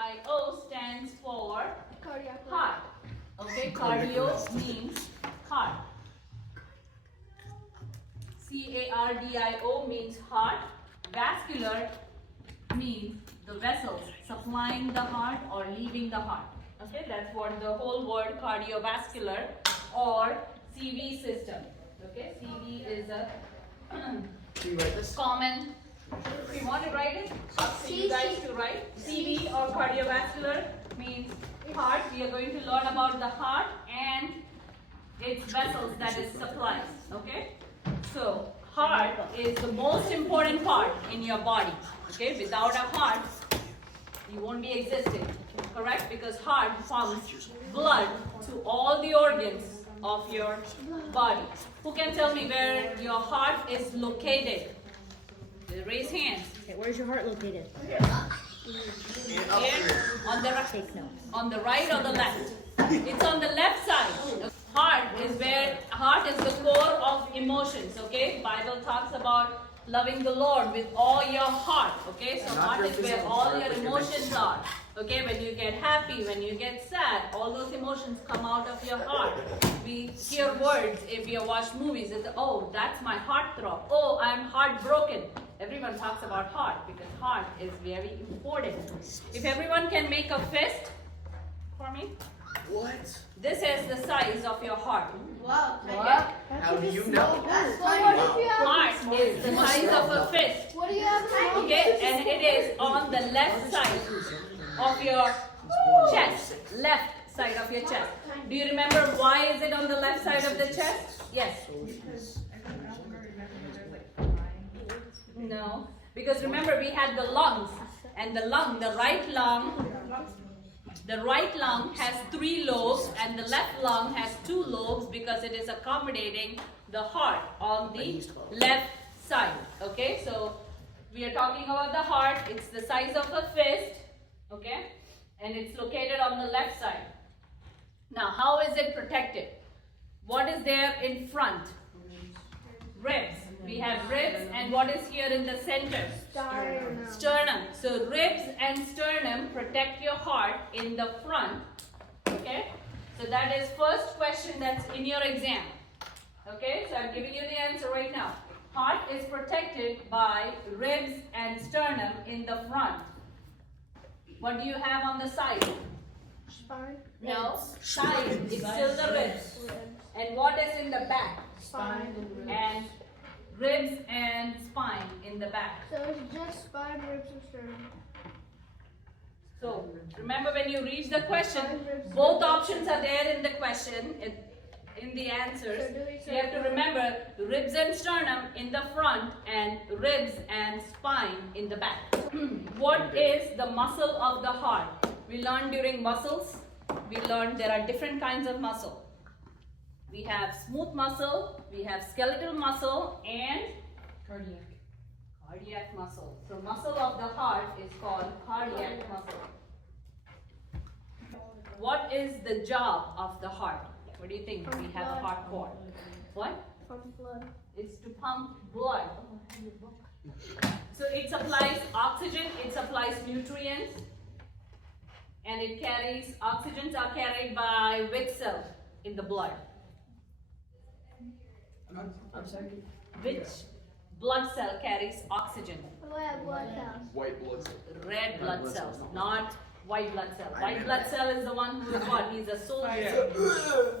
C-A-R-D-I-O stands for Cardiac. heart. Okay, cardio means heart. C-A-R-D-I-O means heart. Vascular means the vessels supplying the heart or leaving the heart. Okay, that's what the whole word cardiovascular or CV system. Okay, CV is a Can you write this? common. If you want to write it, up to you guys to write. CV or cardiovascular means heart. We are going to learn about the heart and its vessels that it supplies. Okay, so heart is the most important part in your body. Okay, without a heart, you won't be existing. Correct? Because heart pumps blood to all the organs of your body. Who can tell me where your heart is located? Raise hands. Okay, where's your heart located? Here, on the right. Take notes. On the right or the left? It's on the left side. Heart is the core of emotions. Okay, Bible talks about loving the Lord with all your heart. Okay, so heart is where all your emotions are. Okay, when you get happy, when you get sad, all those emotions come out of your heart. We hear words if you watch movies. It's, oh, that's my heartthrob. Oh, I'm heartbroken. Everyone talks about heart because heart is very important. If everyone can make a fist for me. What? This is the size of your heart. Wow. Okay? How do you know? Heart is the size of a fist. What do you have? Okay, and it is on the left side of your chest. Left side of your chest. Do you remember why is it on the left side of the chest? Yes. No. Because remember we had the lungs. And the right lung has 3 lobes and the left lung has 2 lobes because it is accommodating the heart on the left side. Okay, so we are talking about the heart. It's the size of a fist. Okay, and it's located on the left side. Now, how is it protected? What is there in front? Ribs. We have ribs, and what is here in the center? Sternum. So ribs and sternum protect your heart in the front. Okay? So that is first question that's in your exam. Okay? So I'm giving you the answer right now. Heart is protected by ribs and sternum in the front. What do you have on the side? Spine. No. Side. It's still the ribs. And what is in the back? Spine. And ribs and spine in the back. So it's just spine, ribs, and sternum. So remember when you read the question, both options are there in the question, in the answers. So you have to remember ribs and sternum in the front and ribs and spine in the back. What is the muscle of the heart? We learned during muscles, we learned there are different kinds of muscle. We have smooth muscle, we have skeletal muscle, and cardiac muscle. So muscle of the heart is called cardiac muscle. What is the job of the heart? What do you think? We have a heart for. What? Pump blood. It's to pump blood. So it supplies oxygen, it supplies nutrients, and it carries, oxygens are carried by which cell in the blood? I'm sorry. Which blood cell carries oxygen? Red blood cells. White blood cell. Red blood cells, not white blood cell. White blood cell is the one who is what? He's a soldier.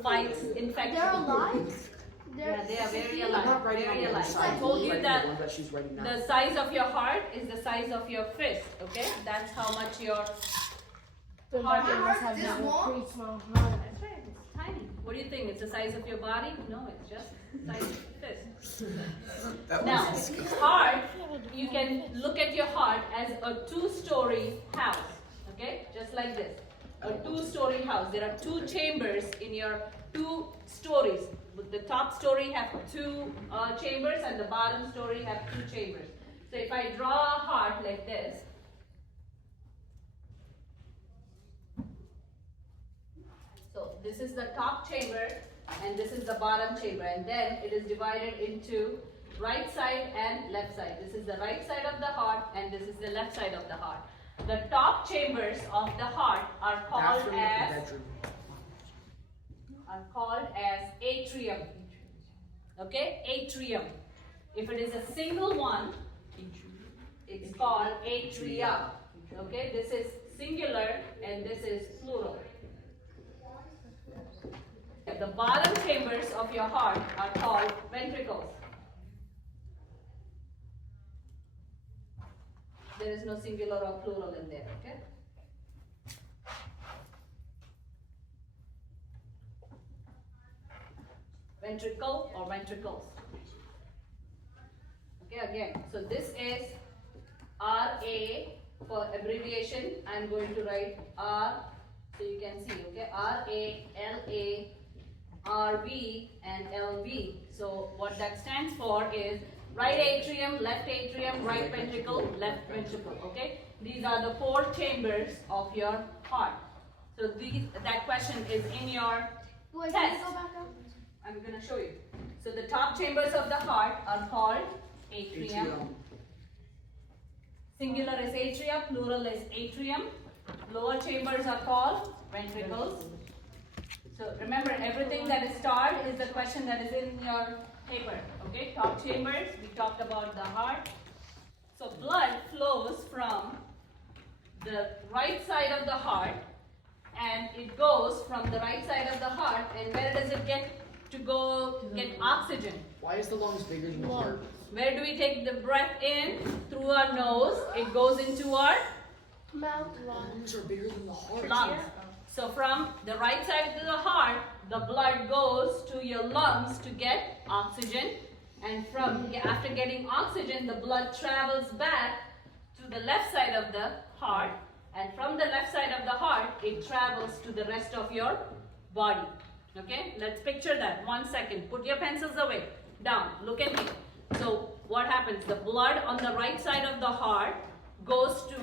Fights infection. They're alive? Yeah, they are very I'm not alive. writing on Very the other alive. side. I told you Writing that the one that she's writing now. the size of your heart is the size of your fist. Okay? That's how much your The heart doctor is. must have a pretty small heart. That's right, it's tiny. What do you think? It's the size of your body? No, it's just the size of your fist. That Now, was heart, you can look at your heart as a 2-story house. Okay? Just like this. A 2-story house. There are 2 chambers in your 2 stories. The top story have 2 chambers and the bottom story have 2 chambers. So if I draw a heart like this, so this is the top chamber and this is the bottom chamber, and then it is divided into right side and left side. This is the right side of the heart and this is the left side of the heart. the top chambers of the heart are called Bathroom as and bedroom. atrium. Okay, atrium. If it is a single one, it's called atria. Okay, this is singular and this is plural. The bottom chambers of your heart are called ventricles. There is no singular or plural in there, okay? Ventricle or ventricles. Okay, again, so this is RA for abbreviation. I'm going to write R so you can see, okay? RA, LA, RV, and LV. So what that stands for is right atrium, right ventricle, left ventricle, okay? These are the 4 chambers of your heart. So that question is in your Wait, test. can you go back up? I'm going to show you. So the top chambers of the heart are called atrium. Singular is atria, plural is atrium. Lower chambers are called ventricles. So remember, everything that is starred is the question that is in your paper. Okay, top chambers, we talked about the heart. So blood flows from the right side of the heart, and it goes from the right side of the heart, and where does it get oxygen? Why is the lungs bigger than the heart? Where do we take the breath in? Through our nose. It goes into our Mouth. Lungs are bigger than the heart. lungs. So from the right side of the heart, the blood goes to your lungs to get oxygen, and after getting oxygen, the blood travels back to the left side of the heart, and from the left side of the heart, it travels to the rest of your body. Okay, let's picture that. 1 second. Put your pencils away. Down. Look at me. So what happens? The blood on the right side of the heart goes to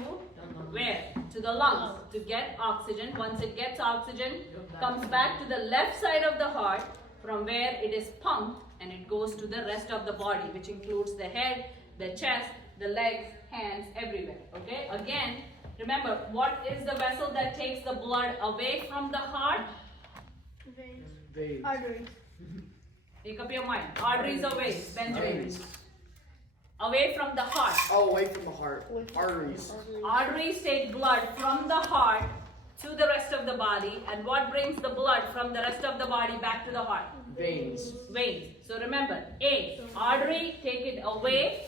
where? To the lungs to get oxygen. Once it gets oxygen, comes back to the left side of the heart, from where it is pumped, and it goes to the rest of the body, which includes the head, the chest, the legs, hands, everywhere. Okay? Again, remember, what is the vessel that takes the blood away from the heart? Veins. Arteries. Make up your mind. Arteries or veins? Benjamin. Veins. Away from the heart. Oh, away from the heart. Arteries. Arteries take blood from the heart to the rest of the body. And what brings the blood from the rest of the body back to the heart? Veins. Veins. So remember, A, artery, take it away,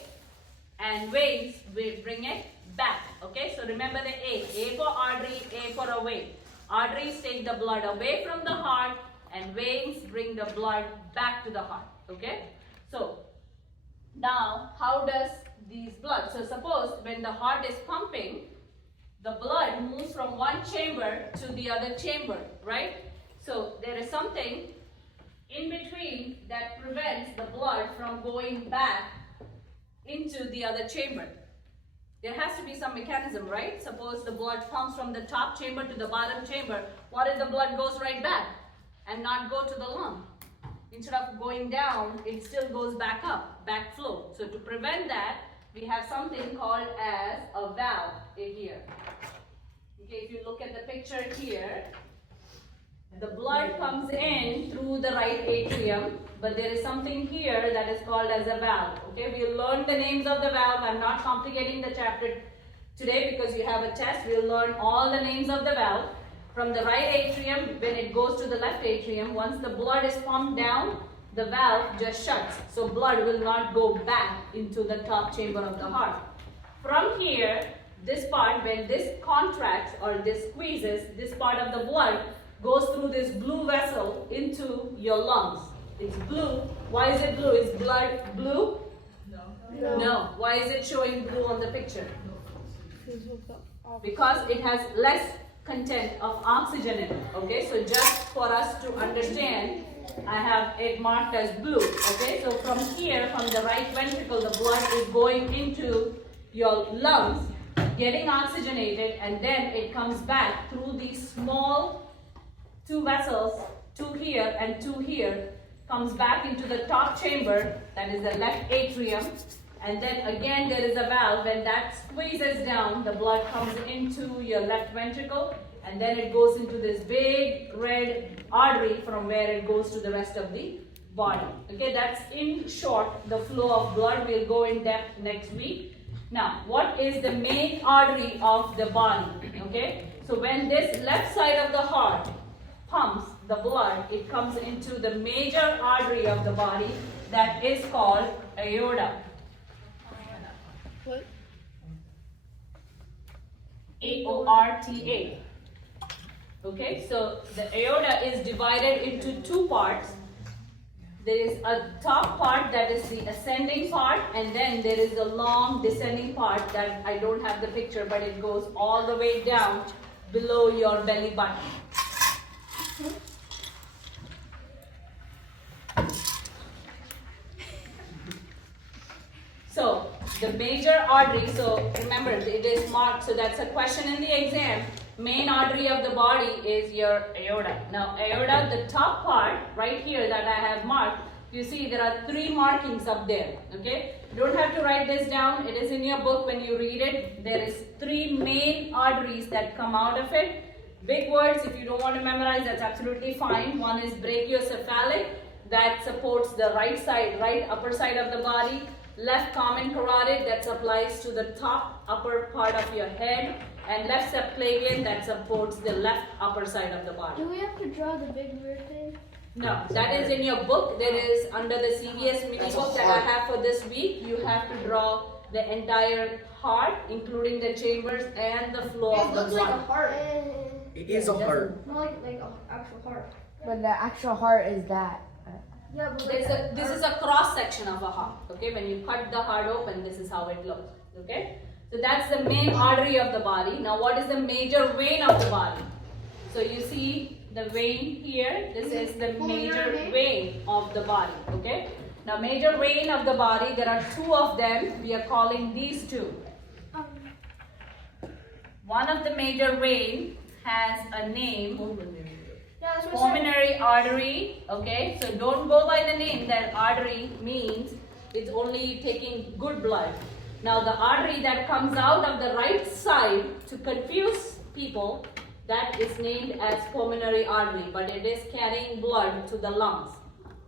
and veins, we bring it back. Okay, so remember the A for artery, A for away. Arteries take the blood away from the heart, and veins bring the blood back to the heart. Okay, so now how does these blood, so suppose when the heart is pumping, the blood moves from one chamber to the other chamber, right? So there is something in between that prevents the blood from going back into the other chamber. There has to be some mechanism, right? Suppose the blood pumps from the top chamber to the bottom chamber. What if the blood goes right back and not go to the lung? Instead of going down, it still goes back up, backflow. So to prevent that, we have something called as a valve in here. Okay, if you look at the picture here, the blood comes in through the right atrium, but there is something here that is called as a valve. Okay, we'll learn the names of the valve. I'm not complicating the chapter today because you have a test. We'll learn all the names of the valve. From the right atrium, when it goes to the left atrium, once the blood is pumped down, the valve just shuts. So blood will not go back into the top chamber of the heart. From here, this part, when this contracts or this squeezes, this part of the blood goes through this blue vessel into your lungs. It's blue. Why is it blue? Is blood blue? No. No. Why is it showing blue on the picture? Because it has less content of oxygen in it. Okay, so just for us to understand, I have it marked as blue. Okay, so from here, from the right ventricle, the blood is going into your lungs, getting oxygenated, and then it comes back through these small 2 vessels, 2 here and 2 here, comes back into the top chamber, that is the left atrium, And then again there is a valve. When that squeezes down, the blood comes into your left ventricle, and then it goes into this big red artery from where it goes to the rest of the body. Okay, that's in short the flow of blood. We'll go in depth next week. Now, what is the main artery of the body? Okay, so when this left side of the heart pumps the blood, it comes into the major artery of the body that is called aorta. What? A-O-R-T-A. Okay, so the aorta is divided into two parts. There is a top part that is the ascending part, and then there is a long descending part that I don't have the picture, but it goes all the way down below your belly button. So the major artery, so remember it is marked, so that's a question in the exam. Main artery of the body is your aorta. Now aorta, the top part right here that I have marked, you see there are 3 markings up there. Okay, you don't have to write this down, it is in your book when you read it. There is 3 main arteries that come out of it. Big words, if you don't want to memorize, that's absolutely fine. One is brachiocephalic, that supports the right side, right upper side of the body. Left common carotid, that supplies to the top upper part of your head, and left subclavian, that supports the left upper side of the body. Do we have to draw the big weird thing? No, that is in your book. That is under the CVS mini That's a book that I heart. have for this week. You have to draw the entire heart, including the chambers and the flow of It the looks like a blood. heart. It is a heart. Not like an actual heart. But the actual heart is that. Yeah, but This is a cross section of a heart. Okay, when you cut the heart open, this is how it looks. Okay, so that's the main artery of the body. Now, what is the major vein of the body? So you see the vein here. This is the major vein of the body. Okay. Now, major vein of the body. There are 2 of them. We are calling these 2. One of the major vein has a name. yeah, that's what I said. Pulmonary artery, okay? So don't go by the name. That artery means it's only taking good blood. Now the artery that comes out of the right side, to confuse people, that is named as pulmonary artery, but it is carrying blood to the lungs.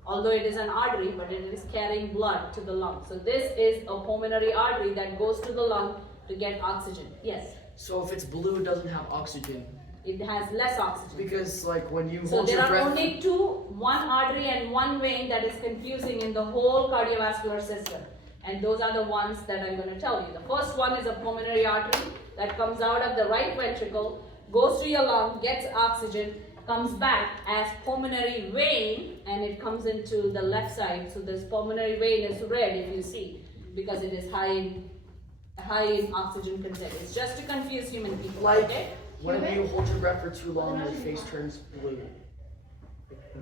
Although it is an artery, but it is carrying blood to the lungs. So this is a pulmonary artery that goes to the lung to get oxygen. Yes, So if it's blue, it doesn't have oxygen. it has less oxygen. Because like when you So hold there your are breath. only 2, one artery and one vein that is confusing in the whole cardiovascular system. And those are the ones that I'm going to tell you. The first one is a pulmonary artery that comes out of the right ventricle, goes to your lung, gets oxygen, comes back as pulmonary vein, and it comes into the left side. So this pulmonary vein is red if you see, because it is high in oxygen content. It's just to confuse human people. Like Okay? when you hold your breath for too long, your face turns blue.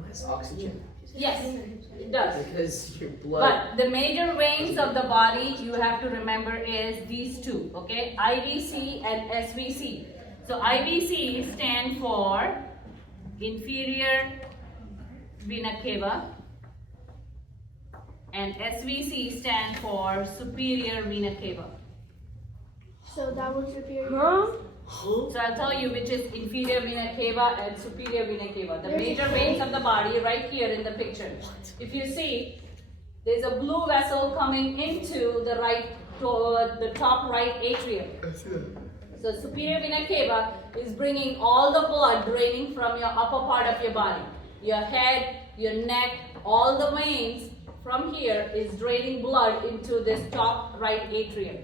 Less oxygen. Yes, it does. Because your blood. But the major veins of the body you have to remember is these 2, okay? IVC and SVC. So IVC stand for inferior vena cava, and SVC stand for superior vena cava. So that one's superior. Huh? So I'll tell you which is inferior vena cava and superior vena cava. The major veins of the body right here in the picture. If you see, there's a blue vessel coming into the the top right atrium. So superior vena cava is bringing all the blood draining from your upper part of your body. Your head, your neck, all the veins from here is draining blood into this top right atrium.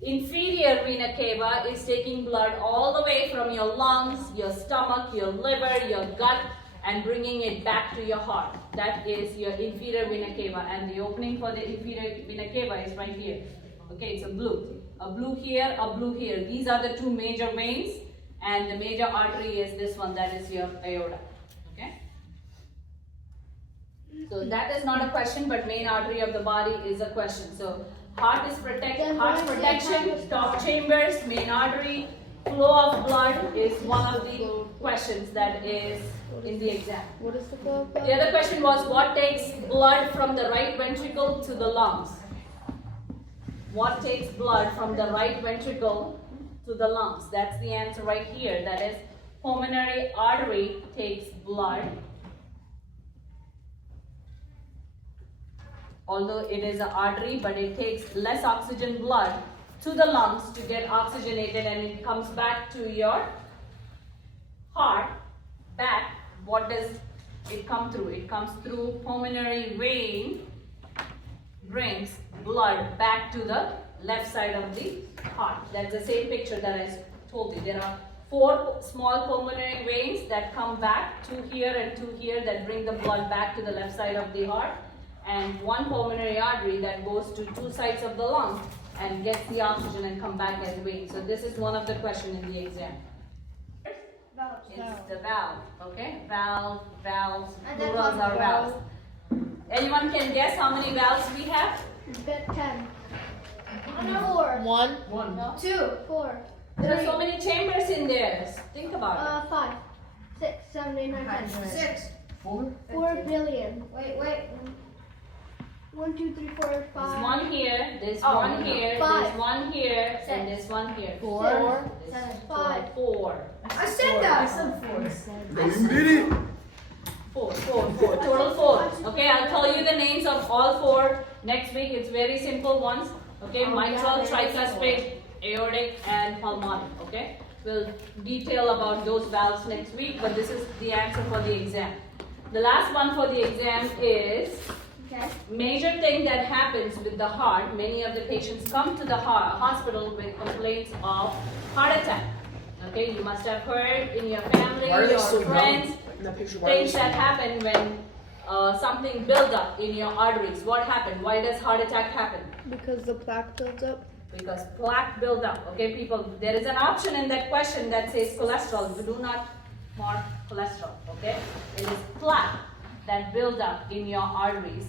Inferior vena cava is taking blood all the way from your lungs, your stomach, your liver, your gut, and bringing it back to your heart. That is your inferior vena cava, and the opening for the inferior vena cava is right here. Okay, it's a blue. A blue here, a blue here. These are the 2 major veins, and the major artery is this one, that is your aorta. Okay? So that is not a question, but main artery of the body is a question. So heart is heart's protection, top chambers, main artery, flow of blood is one of the questions that is in the exam. What is the flow of blood? The other question was, what takes blood from the right ventricle to the lungs? What takes blood from the right ventricle to the lungs? That's the answer right here. That is, pulmonary artery takes blood. Although it is an artery, but it takes less oxygen blood to the lungs to get oxygenated, and it comes back to your heart. Back, what does it come through? It comes through pulmonary vein, brings blood back to the left side of the heart. That's the same picture that I told you. There are 4 small pulmonary veins that come back, 2 here and 2 here, that bring the blood back to the left side of the heart, and 1 pulmonary artery that goes to 2 sides of the lung and gets the oxygen and come back as vein. So this is one of the questions in the exam. It's the valve, okay? Valves, And then plurals are valves. Anyone can guess how many valves we have? 10. 4. 1. 1. 2. 4. There are 3. so many chambers in there. Think about it. 5. 6, 7, 8, 9, 10. 6. 4. 4 billion. Wait. 1, 2, 3, 4, 5. There's one here, there's Oh, one here, five. there's one here, Six. and there's one here. 4. 7, 4. 5. 4. I said that. I said 4. You did it. 4. Total 4. Okay, I'll tell you the names of all 4 next week. It's very simple ones. Okay, mitral, tricuspid, aortic, and pulmonic. Okay, we'll detail about those valves next week, but this is the answer for the exam. The last one for the exam is Okay. major thing that happens with the heart. Many of the patients come to the hospital with complaints of heart attack. Okay, you must have heard in your family, Why are they your so friends, young? In that picture, why are they things so that young? happen when something builds up in your arteries. What happened? Why does heart attack happen? Because the plaque builds up. Because plaque build up. Okay, people, there is an option in that question that says cholesterol. You do not mark cholesterol. Okay, it is plaque that build up in your arteries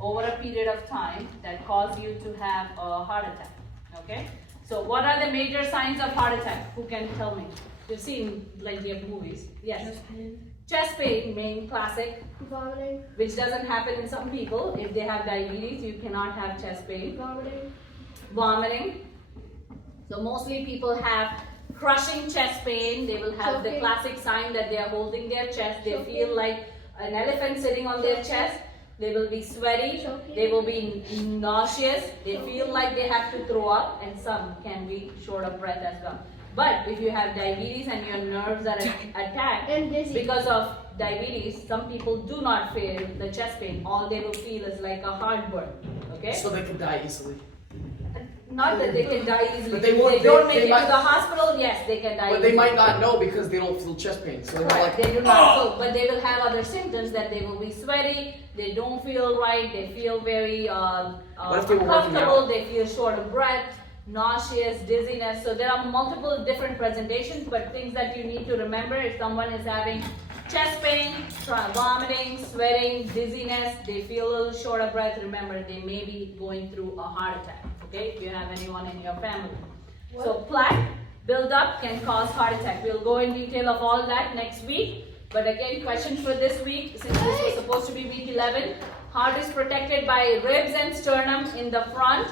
over a period of time that cause you to have a heart attack. Okay, so what are the major signs of heart attack? Who can tell me? You've seen plenty of movies. Yes. Chest pain, main classic, Vomiting. which doesn't happen in some people. If they have diabetes, you cannot have chest pain. Vomiting. Vomiting. So mostly people have crushing chest pain. They will have the Choking. classic sign that they are holding their chest. They Choking. feel like an elephant sitting on their chest. They will be sweaty. Choking. They will be nauseous. They feel like they have to throw up, and some can be short of breath as well. But if you have diabetes and your nerves are attacked, And dizzy. because of diabetes, some people do not feel the chest pain. All they will feel is like a heartburn. Okay? So they could die easily. Not that they can die easily. But they If won't- they don't they- make they it might- to the hospital, yes, they can die But they easily. might not know because they don't feel chest pain. So they're not Correct. like, They do not feel, but they will have other symptoms that they will be sweaty, they don't feel right, they feel very What if they were working uncomfortable, out? they feel short of breath, nauseous, dizziness. So there are multiple different presentations, but things that you need to remember if someone is having chest pain, vomiting, sweating, dizziness, they feel a little short of breath, remember they may be going through a heart attack, okay, if you have anyone in your family. So plaque buildup can cause heart attack. We'll go in detail of all that next week. But again, question for this week, since this was supposed to be week 11, heart is protected by ribs and sternum in the front,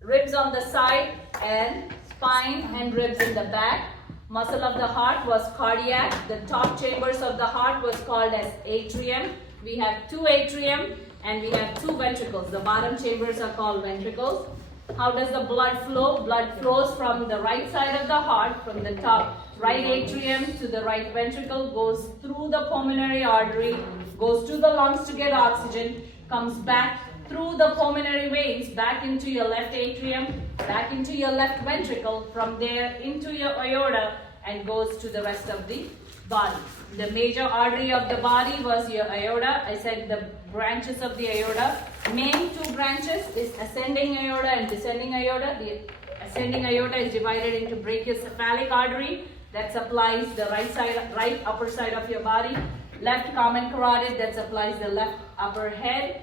ribs on the side, and spine and ribs in the back. Muscle of the heart was cardiac. The top chambers of the heart was called as atrium. We have 2 atrium and we have 2 ventricles. The bottom chambers are called ventricles. How does the blood flow? Blood flows from the right side of the heart, from the top right atrium to the right ventricle, goes through the pulmonary artery, goes to the lungs to get oxygen, comes back through the pulmonary veins, back into your left atrium, back into your left ventricle, from there into your aorta, and goes to the rest of the body. The major artery of the body was your aorta. I said the branches of the aorta. Main 2 branches is ascending aorta and descending aorta. The ascending aorta is divided into brachiocephalic artery that supplies the right upper side of your body, left common carotid that supplies the left upper head,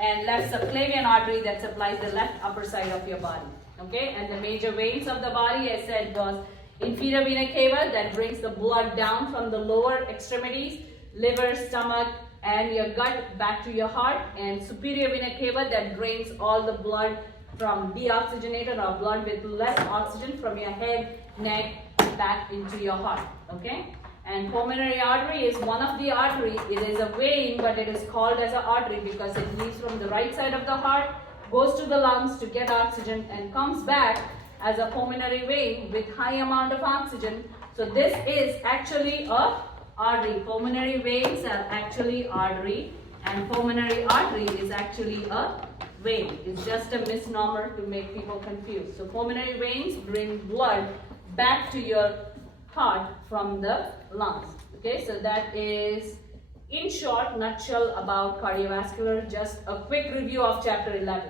and left subclavian artery that supplies the left upper side of your body. Okay, and the major veins of the body, I said, was inferior vena cava that brings the blood down from the lower extremities, liver, stomach, and your gut back to your heart, and superior vena cava that drains all the blood from deoxygenated or blood with less oxygen from your head, neck, back into your heart. Okay? And pulmonary artery is one of the arteries. It is a vein, but it is called as an artery because it leaves from the right side of the heart, goes to the lungs to get oxygen, and comes back as a pulmonary vein with high amount of oxygen. So this is actually a artery. Pulmonary veins are actually artery, and pulmonary artery is actually a vein. It's just a misnomer to make people confused. So pulmonary veins bring blood back to your heart from the lungs. Okay, so that is in short nutshell about cardiovascular. Just a quick review of chapter 11.